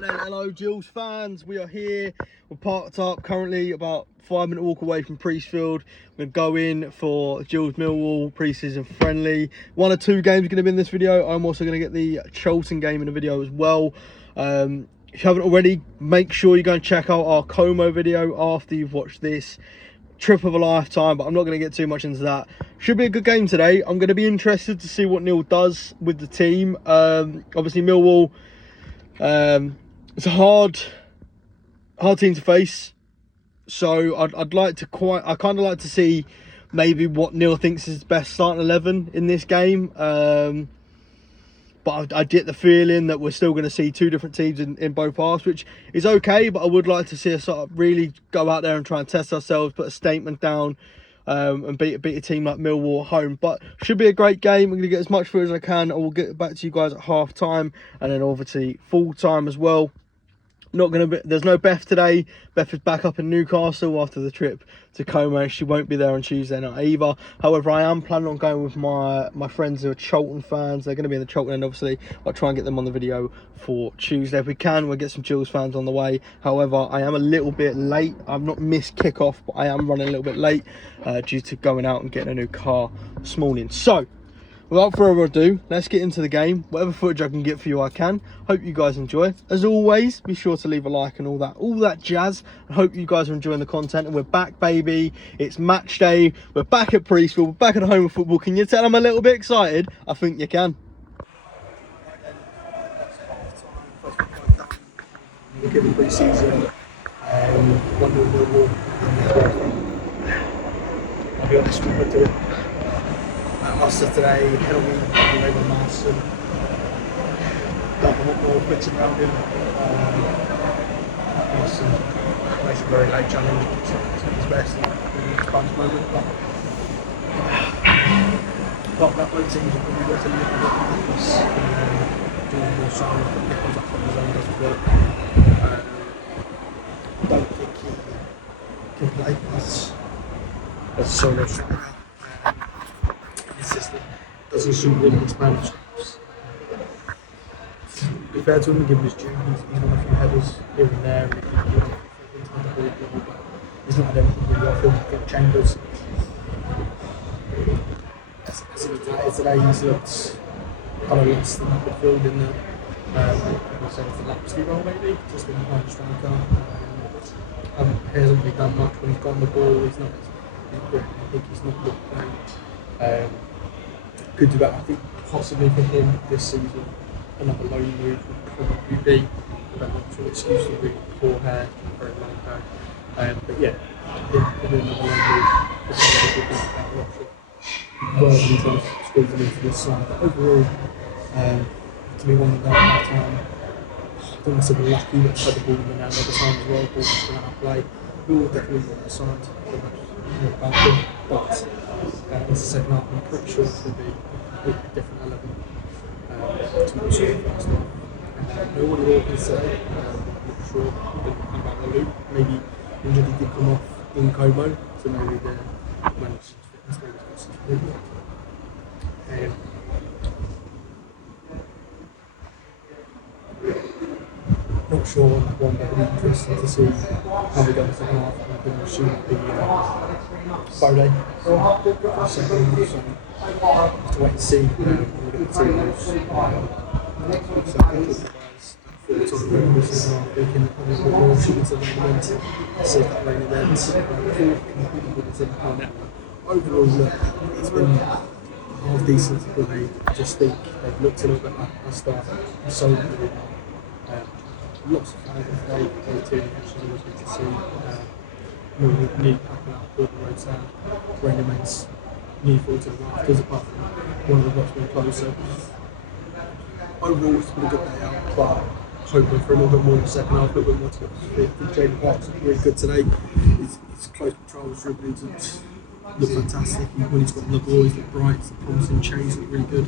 Right then, hello Gills fans, we are here, we're parked up, currently about 5-minute walk away from Priestfield. We're going to go in for Gills Millwall pre-season friendly. 1 or 2 games are going to be in this video. I'm also going to get the Charlton game in the video as well. If you haven't already, make sure you go and check out our Como video after you've watched this. Trip of a lifetime, but I'm not going to get too much into that. Should be a good game today. I'm going to be interested to see what Neil does with the team. Obviously Millwall, it's a hard team to face, so I kind of like to see maybe what Neil thinks is best starting 11 in this game. But I get the feeling that we're still going to see 2 different teams in both halves, which is okay, but I would like to see us sort of really go out there and try and test ourselves, put a statement down, and beat a team like Millwall at home. But should be a great game. I'm going to get as much food as I can. I will get back to you guys at half time and then obviously full time as well. There's no Beth today. Beth is back up in Newcastle after the trip to Como. She won't be there on Tuesday night either. However, I am planning on going with my friends who are Charlton fans. They're going to be in the Charlton end, obviously. I'll try and get them on the video for Tuesday. If we can, we'll get some Gills fans on the way. However, I am a little bit late. I've not missed kickoff, but I am running a little bit late due to going out and getting a new car this morning. So, without further ado, let's get into the game. Whatever footage I can get for you, I can. Hope you guys enjoy. As always, be sure to leave a like and all that jazz. I hope you guys are enjoying the content. And we're back, baby. It's match day. We're back at Priestfield. We're back at home of football. Can you tell I'm a little bit excited? I think you can. Look at the pre-season. 1-0 Millwall. I'll be honest, we're going to do it. Master today, Henry, Raven Marston, double more fitting around him. Marston makes a very late challenge, it's not his best in the crunch moment, but that both teams have probably got a little bit of practice, doing more silent, but Nichols up on his own doesn't work. I don't think he can play as a solo striker. System doesn't suit really his management. To be fair to him, give him his due, he's won a few headers here and there, and he's not had anything really off him. Got Chambers. As today, he's looked kind of lost in the midfield in the Lapsley role, maybe, just in behind the striker. He hasn't really done much when he's got on the ball. He's not looked great. Could do that. I think possibly for him this season, another loan move would probably be. I don't know what excuse to be poor hair, very long hair. But yeah, another loan move would be a better option. Verbally trying to squeeze him into this side. But overall, to be one of that time, I don't want to say we're lucky, but had the ball in the net other time as well. Ball just went out of play. We all definitely got the side. Not about them, but in the second half, I'm pretty sure it's going to be a different 11 to what we saw in the first half. Nobody will be say, I'm not sure, didn't come back the loop. Maybe injury did come off in Como, so maybe the manager's fitness maybe got some improvement. Not sure on that one, but it'll be interesting to see how we go in the second half. I'm going to assume it'll be Bode for the second half, so we'll have to wait and see. We're going to see those. So I think the guys full time over the second half, we can have a bit more shooting to the main event, see if that main event overall, look, it's been half decent to play. I just think they've looked a little bit like our start, so really lots of fans today, which is always good to see. We need packing up, pulled the roads down, rain remains near forward to the rafters, apart from one of the blocks being closer. Overall, it's been a good day out, but hoping for a little bit more in the second half, a little bit more to it. Jaden Parks is really good today. His close controls, dribblings, look fantastic. When he's got on the ball, he's looked bright. He's promising chase, look really good.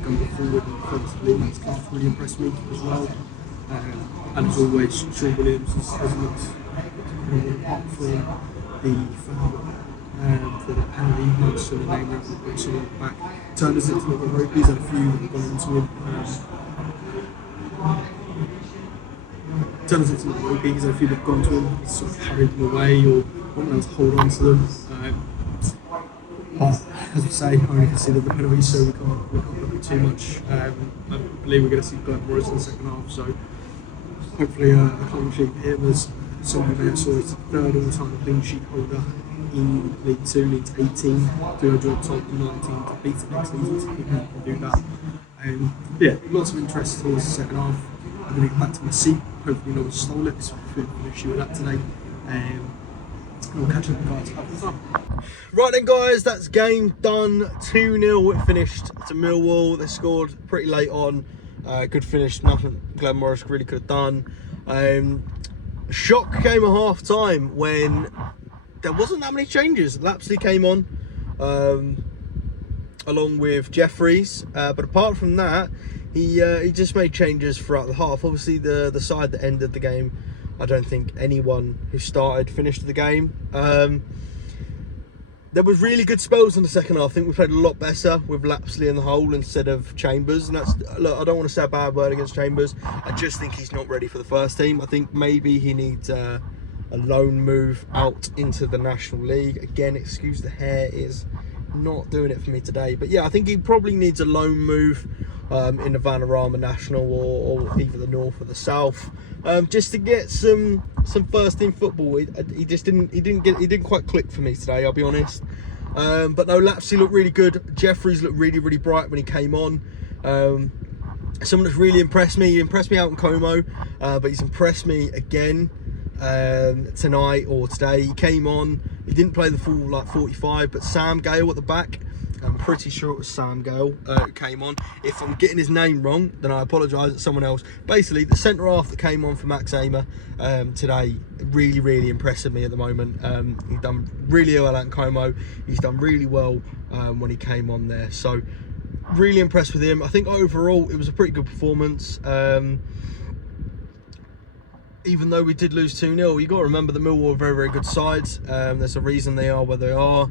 Going forward and offensively, Matt's class really impressed me as well. And as always, Sean Williams has looked apart from the foul for the penalty, not sure the name of it, sort of back. Turner's into the rope, he's had a few that have gone into him. turns into the Mopies. If you'd have gone to him, he's sort of hurried them away or not able to hold on to them. But as I say, I only can see the penalties, so we can't look at too much. I believe we're going to see Glenn Morris in the second half, so hopefully a clean sheet for him. As some of you may have saw, he's the third all-time clean sheet holder in League 2, League 18, do a job top 19 to beat it next season, so he can do that. Yeah, lots of interest towards the second half. I'm going to get back to my seat, hopefully no one stole it, so we can issue with that today. We'll catch up with guys after the time. Right then guys, that's game done. 2-0 it finished to Millwall. They scored pretty late on. Good finish, nothing Glenn Morris really could have done. Shock came at half time when there wasn't that many changes. Lapsley came on along with Jeffries, but apart from that, he just made changes throughout the half. Obviously the side that ended the game, I don't think anyone who started finished the game. There was really good spells in the second half. I think we played a lot better with Lapsley in the hole instead of Chambers. And that's, look, I don't want to say a bad word against Chambers. I just think he's not ready for the first team. I think maybe he needs a loan move out into the National League. Again, excuse the hair, is not doing it for me today. But yeah, I think he probably needs a loan move in the Vanarama National or either the North or the South, just to get some first team football. He just didn't quite click for me today, I'll be honest. But no, Lapsley looked really good. Jeffries looked really bright when he came on. Someone that's really impressed me. He impressed me out in Como, but he's impressed me again tonight or today. He came on. He didn't play the full 45, but Sam Gale at the back. I'm pretty sure it was Sam Gale who came on. If I'm getting his name wrong, then I apologise. It's someone else. Basically, the centre half that came on for Max Amer today really impressed me at the moment. He's done really well at Como. He's done really well when he came on there. So, really impressed with him. I think overall, it was a pretty good performance. Even though we did lose 2-0, you got to remember the Millwall are very good sides. There's a reason they are where they are.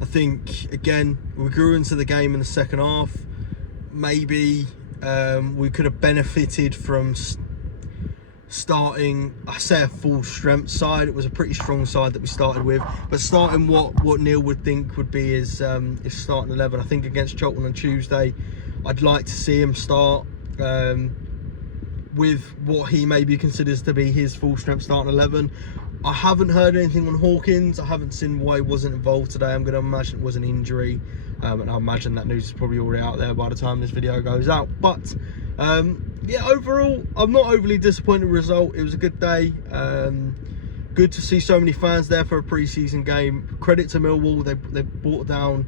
I think, again, we grew into the game in the second half. Maybe we could have benefited from starting, I say, a full strength side. It was a pretty strong side that we started with. But starting what Neil would think would be his starting 11. I think against Cheltenham on Tuesday, I'd like to see him start with what he maybe considers to be his full strength starting 11. I haven't heard anything on Hawkins. I haven't seen why he wasn't involved today. I'm going to imagine it was an injury, and I imagine that news is probably already out there by the time this video goes out. But yeah, overall, I'm not overly disappointed with the result. It was a good day. Good to see so many fans there for a pre-season game. Credit to Millwall, they brought down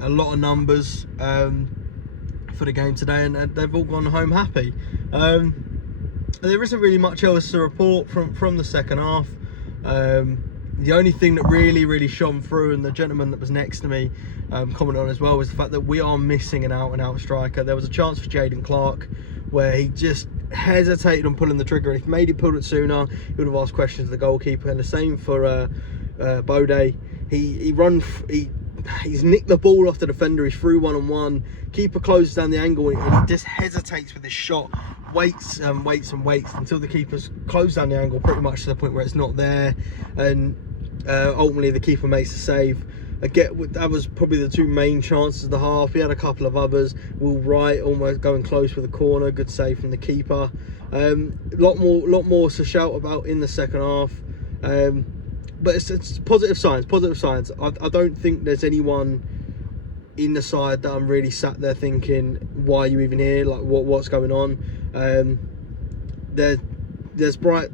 a lot of numbers for the game today, and they've all gone home happy. There isn't really much else to report from the second half. The only thing that really shone through, and the gentleman that was next to me commented on as well, was the fact that we are missing an out-and-out striker. There was a chance for Jaden Clark where he just hesitated on pulling the trigger, and if maybe pulled it sooner, he would have asked questions of the goalkeeper. And the same for Bode. He's nicked the ball off the defender. He's through one-on-one. Keeper closes down the angle, and he just hesitates with his shot. Waits until the keeper's closed down the angle pretty much to the point where it's not there, and ultimately the keeper makes a save. That was probably the two main chances of the half. He had a couple of others. Will Wright almost going close with a corner. Good save from the keeper. A lot more to shout about in the second half. But it's positive signs. I don't think there's anyone in the side that I'm really sat there thinking, why are you even here? Like, what's going on? There's bright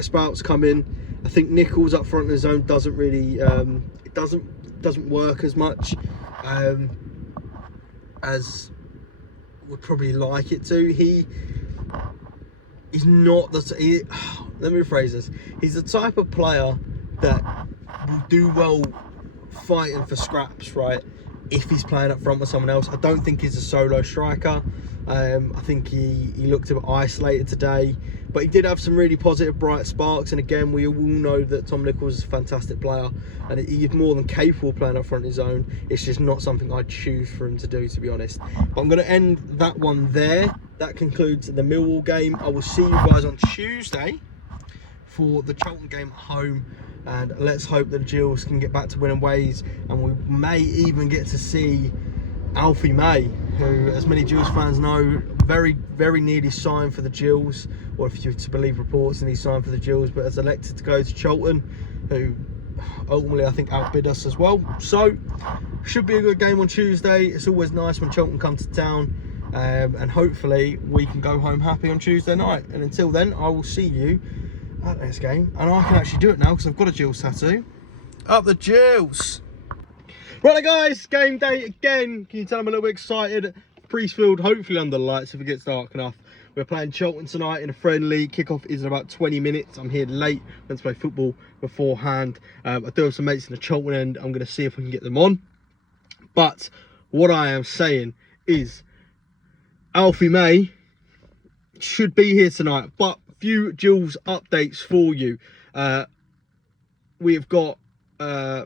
spouts coming. I think Nichols up front in his own doesn't really it doesn't work as much as would probably like it to. He's not the let me rephrase this. He's the type of player that will do well fighting for scraps, right? If he's playing up front with someone else. I don't think he's a solo striker. I think he looked a bit isolated today, but he did have some really positive, bright sparks. And again, we all know that Tom Nichols is a fantastic player, and he's more than capable of playing up front on his own. It's just not something I'd choose for him to do, to be honest. But I'm going to end that one there. that concludes the Millwall game. I will see you guys on Tuesday for the Charlton game at home, and let's hope that the Gills can get back to winning ways, and we may even get to see Alfie May, who, as many Gills fans know, very nearly signed for the Gills, or if you're to believe reports, and he signed for the Gills, but has elected to go to Charlton, who ultimately I think outbid us as well. So should be a good game on Tuesday. It's always nice when Charlton come to town, and hopefully we can go home happy on Tuesday night. And until then, I will see you at this game, and I can actually do it now because I've got a Gills tattoo. Up the Gills! Right guys, game day again. Can you tell I'm a little bit excited? Priestfield, hopefully under the lights if it gets dark enough. We're playing Charlton tonight in a friendly. Kickoff is in about 20 minutes. I'm here late. Went to play football beforehand. I do have some mates in the Charlton end. I'm going to see if I can get them on. But what I am saying is Alfie May should be here tonight. But a few Gills updates for you. We have got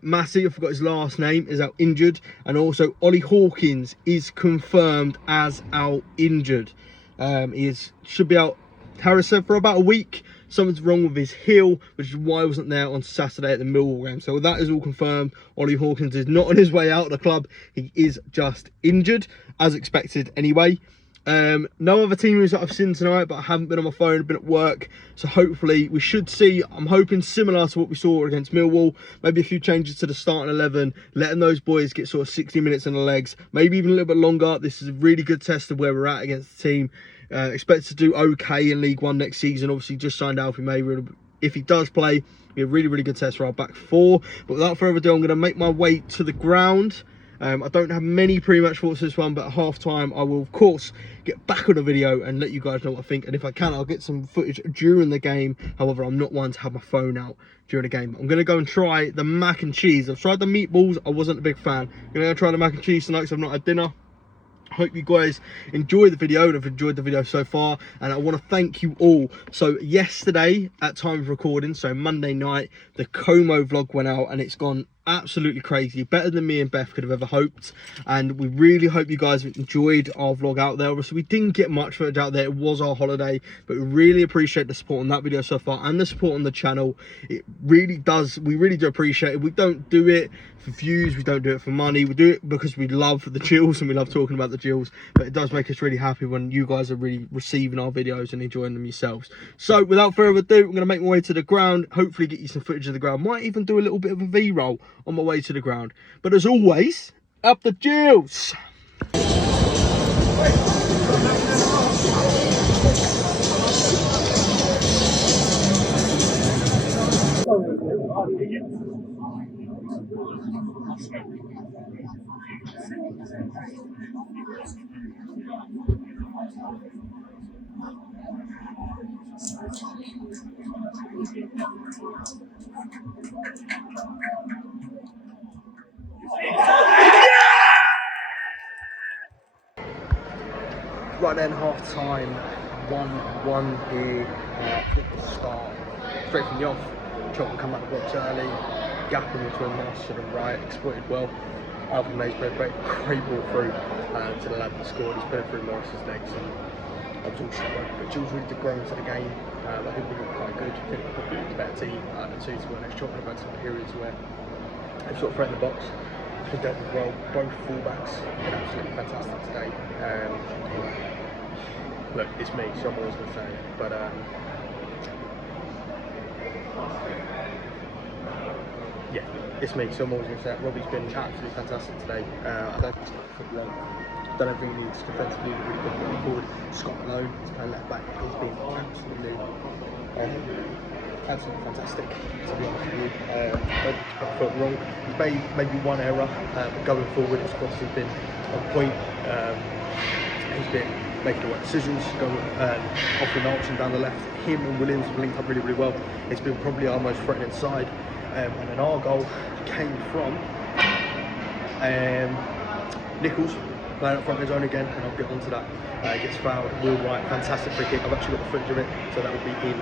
Massey, I forgot his last name, is out injured, and also Ollie Hawkins is confirmed as out injured. He should be out, Harris said, for about a week. Something's wrong with his heel, which is why I wasn't there on Saturday at the Millwall game. So that is all confirmed. Ollie Hawkins is not on his way out of the club. He is just injured, as expected anyway. No other team that I've seen tonight, but I haven't been on my phone, I've been at work, so hopefully we should see, I'm hoping similar to what we saw against Millwall, maybe a few changes to the starting 11, letting those boys get sort of 60 minutes in the legs, maybe even a little bit longer. This is a really good test of where we're at against the team. Expect to do okay in League One next season. Obviously just signed Alfie May. If he does play, it'll be a really good test for our back four. But without further ado, I'm going to make my way to the ground. I don't have many pre-match thoughts this one, but at half-time I will of course get back on the video and let you guys know what I think, and if I can I'll get some footage during the game. However, I'm not one to have my phone out during the game. I'm going to go and try the mac and cheese. I've tried the meatballs, I wasn't a big fan. I'm going to go try the mac and cheese tonight because I've not had dinner. Hope you guys enjoy the video and have enjoyed the video so far, and I want to thank you all. So yesterday at time of recording, so Monday night, the Como vlog went out and it's gone absolutely crazy, better than me and Beth could have ever hoped, and we really hope you guys enjoyed our vlog out there. Obviously we didn't get much footage out there, it was our holiday, but we really appreciate the support on that video so far and the support on the channel. It really does, we really do appreciate it. We don't do it for views, we don't do it for money, we do it because we love the Gills and we love talking about the Gills, but it does make us really happy when you guys are really receiving our videos and enjoying them yourselves. So without further ado, I'm going to make my way to the ground, hopefully get you some footage of the ground, might even do a little bit of a V-roll on my way to the ground. But as always, up the Gills! Right then, half time, 1-1 here at the start. Straight from the off, Charlton come out the box early, gapping between Moss to the right, exploited well. Alfie May's played a great ball through to the lad that scored. He's put it through Morris's legs, and I was all shot. But Gills really did grow into the game. I think we looked quite good. I think we're probably the better team out of the two to be honest. Charlton have had some periods where they've sort of threatened the box. Been dealt with well. Both fullbacks been absolutely fantastic today. Look, it's me, so I'm always going to say it, but yeah, it's me, so I'm always going to say it. Robbie's been absolutely fantastic today. I don't think he's got foot long. I don't think he needs defensively to really good going forward. Scott Malone, he's playing left back, he's been absolutely fantastic, to be honest with you. Don't think he's got foot wrong. He's made maybe one error, but going forward, his cross has been on point. He's been making the right decisions, going off the arch and down the left. Him and Williams have linked up really well. It's been probably our most threatening side. And then our goal came from Nichols, playing up front of his own again, and I'll get onto that. Gets fouled, wheeled right, fantastic free kick. I've actually got the footage of it, so that will be in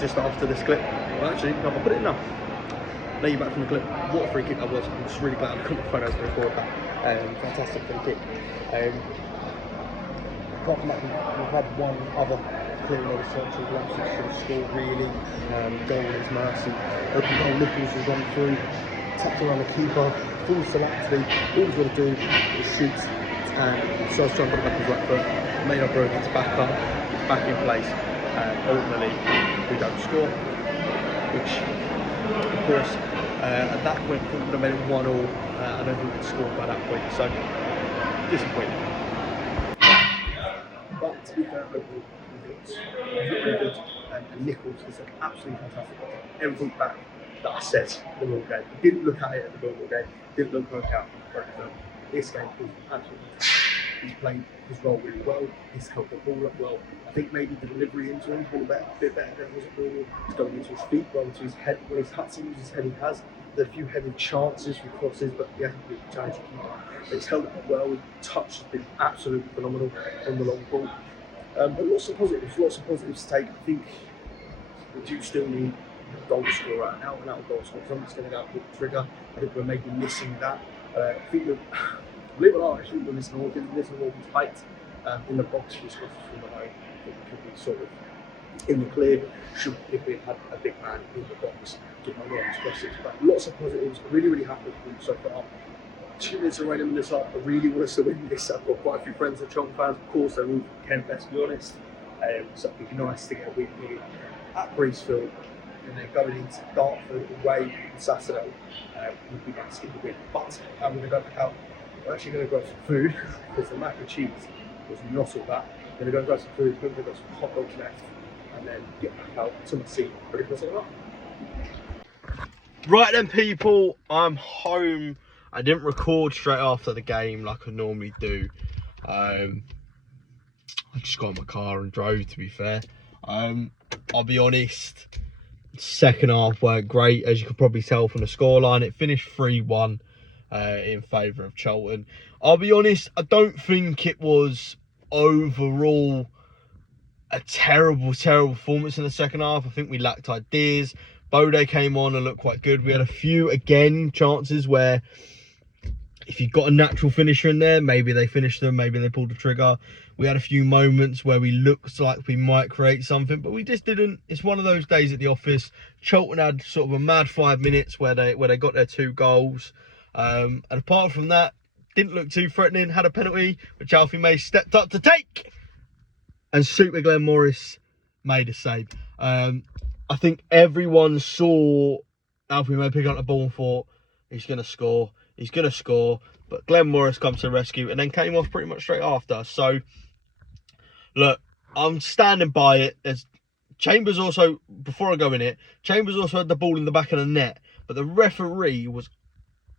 just after this clip. Well, actually, no, I'll put it in now. Lay you back from the clip. What a free kick that was. I'm just really glad I couldn't put photos to record that. Fantastic free kick. apart from that, we've had one other clearing over central lapse to score really. Goal is mercy. Open goal, Nichols has gone through, tapped around the keeper, falls to Lapsley. All he's got to do is shoot, and so I was trying to put it back his right foot. Made up road, it's back up, it's back in place, and ultimately we don't score, which of course at that point we would have made it 1-1. I don't think we'd scored by that point, so disappointing. But to be fair, overall, we looked really good, and Nichols is an absolutely fantastic player. Everything back that I said the wrong game. He didn't look at it at the Millwall game, didn't look out for this game was absolutely fantastic. He's played his role really well, he's held the ball up well. I think maybe the delivery into him has been a bit better than it was at Millwall. He's going into his feet rather to his head. When he's had to use his head, he has. There's a few headed chances for crosses, but he hasn't really challenged the keeper. It's held up well, his touch has been absolutely phenomenal on the long ball. But lots of positives to take. I think we do still need a goal scorer, an out-and-out goal scorer. Someone's going to go out with the trigger. I think we're maybe missing that. I think that, believe it or not, I think we're missing Morgan's height in the box for Scottish from the home. I think we could be sort of in the clear if we had a big man in the box getting on those crosses. But lots of positives. Really, really happy with them so far. 2 minutes of random in this up. I really want us to win this. I've got quite a few friends that are Charlton fans, of course, they're all Kent, let's be honest. So it'd be nice to get a win here at Breezefield, and then going into Dartford away on Saturday would be nice to get the win. But I'm going to go back out. I'm actually going to grab some food because the mac and cheese was not all that. I'm going to go grab some food, I'm going to grab some hot dogs left, and then get back out to my seat ready for something up. Right then, people, I'm home. I didn't record straight after the game like I normally do. I just got in my car and drove, to be fair. I'll be honest, second half weren't great, as you could probably tell from the scoreline. It finished 3-1 in favour of Charlton. I'll be honest, I don't think it was overall a terrible performance in the second half. I think we lacked ideas. Bode came on and looked quite good. We had a few, again, chances where if you've got a natural finisher in there, maybe they finished them, maybe they pulled the trigger. We had a few moments where we looked like we might create something, but we just didn't. It's one of those days at the office. Charlton had sort of a mad 5 minutes where they got their 2 goals. And apart from that, didn't look too threatening. Had a penalty, which Alfie May stepped up to take. And Super Glenn Morris made a save. I think everyone saw Alfie May pick up the ball and thought, he's going to score. He's going to score, but Glenn Morris comes to the rescue and then came off pretty much straight after. So, look, I'm standing by it. There's Chambers also, before I go in it, Chambers also had the ball in the back of the net, but the referee was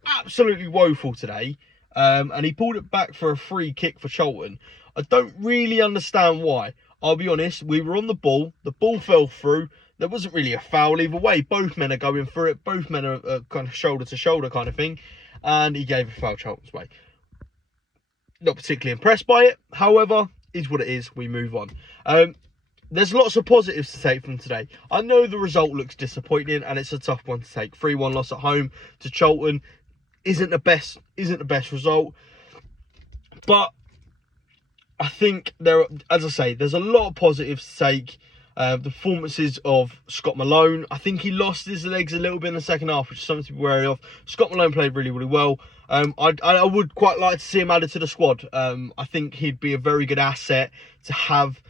absolutely woeful today, and he pulled it back for a free kick for Charlton. I don't really understand why. I'll be honest, we were on the ball fell through. There wasn't really a foul either way. Both men are going through it. Both men are kind of shoulder to shoulder kind of thing. And he gave a foul Charlton's way. Not particularly impressed by it. However, is what it is. We move on. There's lots of positives to take from today. I know the result looks disappointing and it's a tough one to take. 3-1 loss at home to Charlton isn't the best result. But I think as I say, there's a lot of positives to take. The performances of Scott Malone. I think he lost his legs a little bit in the second half, which is something to be wary of. Scott Malone played really, really well. I would quite like to see him added to the squad. I think he'd be a very good asset to have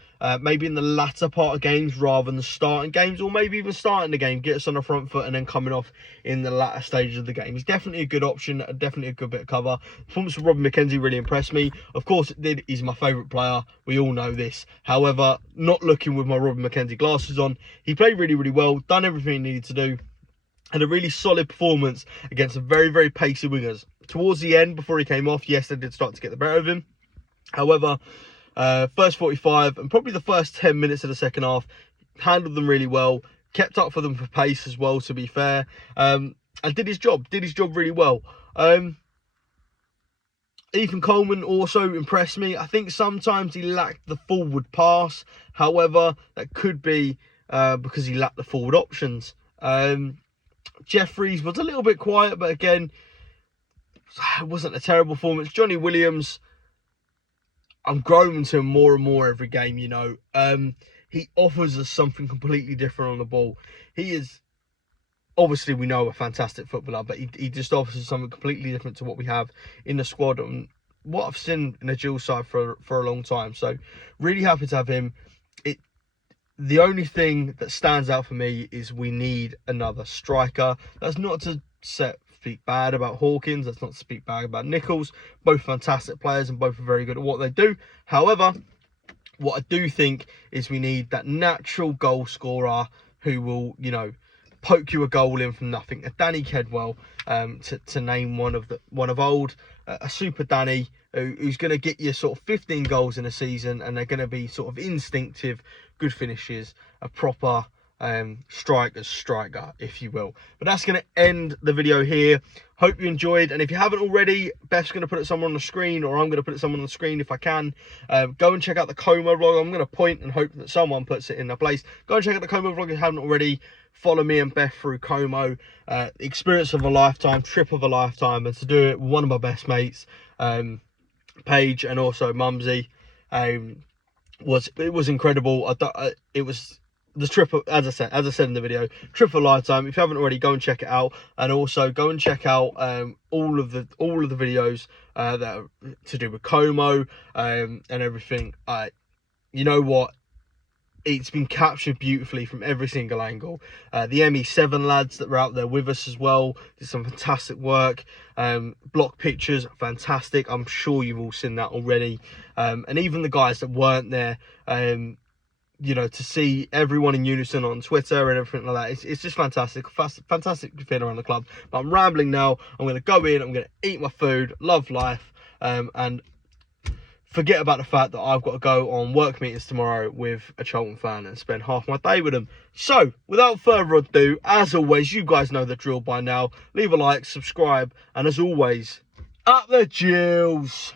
maybe in the latter part of games rather than the starting games, or maybe even starting the game, get us on the front foot and then coming off in the latter stages of the game. He's definitely a good option, definitely a good bit of cover. Performance of Robin McKenzie really impressed me. Of course it did. He's my favourite player. We all know this. However, not looking with my Robin McKenzie glasses on, he played really, really well, done everything he needed to do. Had a really solid performance against some very, very pacey wingers. Towards the end, before he came off, yes, they did start to get the better of him. However, first 45 and probably the first 10 minutes of the second half, handled them really well, kept up for them for pace as well, to be fair, and did his job really well. Ethan Coleman also impressed me. I think sometimes he lacked the forward pass. However, that could be because he lacked the forward options. Jeffries was a little bit quiet, but again, it wasn't a terrible performance. Johnny Williams, I'm growing to him more and more every game, you know. He offers us something completely different on the ball. He is, obviously, we know a fantastic footballer, but he just offers us something completely different to what we have in the squad and what I've seen in the Jill side for a long time. So really happy to have him. The only thing that stands out for me is we need another striker. That's not to speak bad about Hawkins. That's not to speak bad about Nichols. Both fantastic players and both are very good at what they do. However, what I do think is we need that natural goal scorer who will, you know, poke you a goal in from nothing. A Danny Kedwell, to name one of old, a super Danny who's going to get you sort of 15 goals in a season, and they're going to be sort of instinctive, good finishes, a proper striker, if you will. But that's going to end the video here. Hope you enjoyed, and if you haven't already, Beth's going to put it somewhere on the screen, or I'm going to put it somewhere on the screen if I can. Go and check out the Como vlog. I'm going to point and hope that someone puts it in their place. Go and check out the Como vlog if you haven't already. Follow me and Beth through Como. Experience of a lifetime, trip of a lifetime, and to do it with one of my best mates, Paige, and also Mumsy. It was incredible. It was the trip of, as I said in the video, trip of a lifetime. If you haven't already, go and check it out, and also go and check out all of the videos that are to do with Como and everything. You know what? It's been captured beautifully from every single angle. The ME7 lads that were out there with us as well did some fantastic work. Block pictures, fantastic. I'm sure you've all seen that already. And even the guys that weren't there, you know, to see everyone in unison on Twitter and everything like that, it's just fantastic. Fantastic feeling around the club. But I'm rambling now. I'm going to go in, I'm going to eat my food, love life, and forget about the fact that I've got to go on work meetings tomorrow with a Charlton fan and spend half my day with them. So, without further ado, as always, you guys know the drill by now. Leave a like, subscribe, and as always, up the Jills!